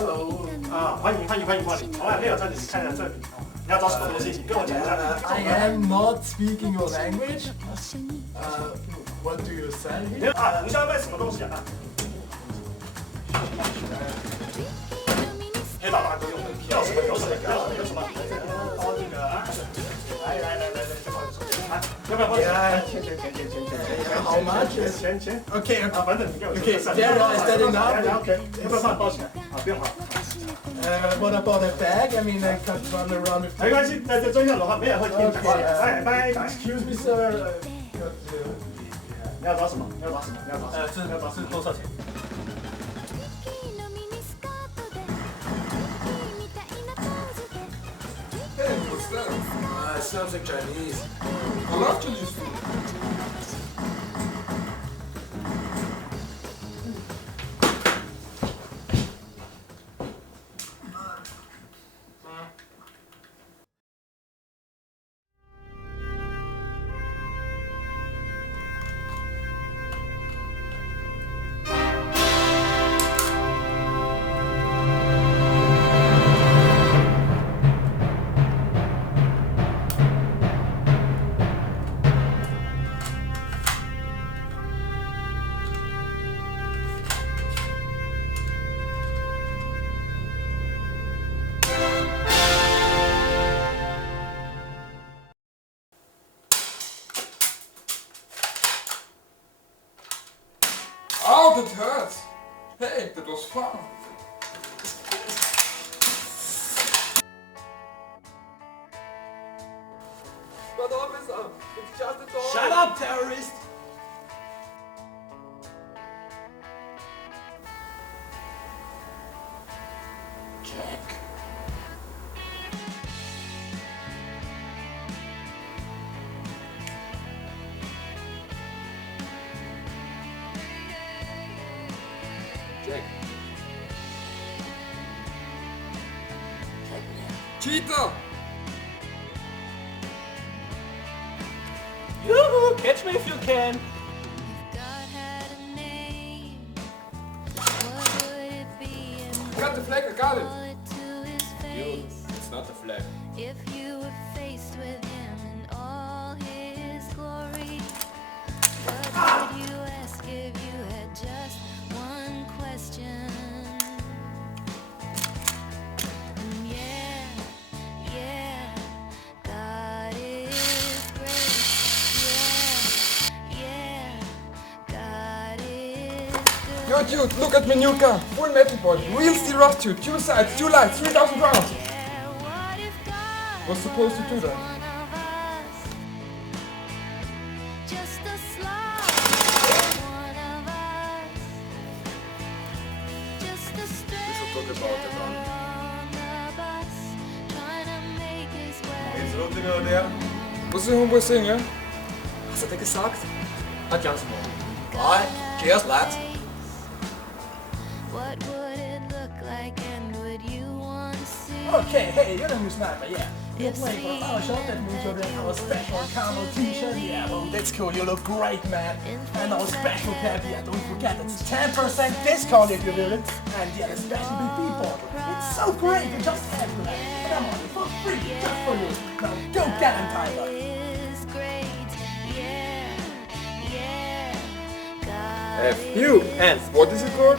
Hello。欢迎。从来没有在你看的这里。你要找什么东西？你跟我讲一下。I am not speaking your language. What do you sell here? 你想要卖什么东西啊？黑道大哥用的，要什么？包这个啊！来，这包要不要包钱？钱 How much? 钱。Okay. 反正你给我。Okay. There is that enough? OK。要不要帮你包起来？不用好。What about a bag? I mean, I can't run around with. 没关系，在这中间的话，没人会听你讲话。拜。 Excuse me, sir. 你要找什么？是多少钱？ Hey, what's that? It sounds like Chinese. I love Chinese food. Oh, that hurts! Hey, that was fun! But officer, it's just a toy! Shut up, terrorist! Jack. Jack. Cheater! Yoo-hoo, catch me if you can. Got the flag, I got it! Dude, it's not a flag. If you were faced with him in all his glory, what would you ask if you had just one question? And yeah, God is great. Yeah, God is good. Yo dude, look at my new gun! Full metal body, real steel rust tube, 2 sides, 2 lights, 3,000 rounds! Yeah, what if God Was supposed to do that. one of us? Just a slow one of us. Just a stranger talk about it, on the bus, trying to make his way. It's looking over there. Was der Homeboy singen? Was hat er gesagt? Hat ganz mal. Alright, cheers, lads. What would it look like and would you want to see? Okay, hey, you're the new sniper, yeah. You're playing for our shop, that means you're wearing our special camo t-shirt. Yeah, well, that's cool, you look great, man. And our special cap, yeah, don't forget, it's 10% discount if you will it. And yeah, the special BP bottle. It's so great, you just have to have it. Come on, for free, just for you. Now, go get him, Tyler. Is great, yeah, God F you! And what is it called?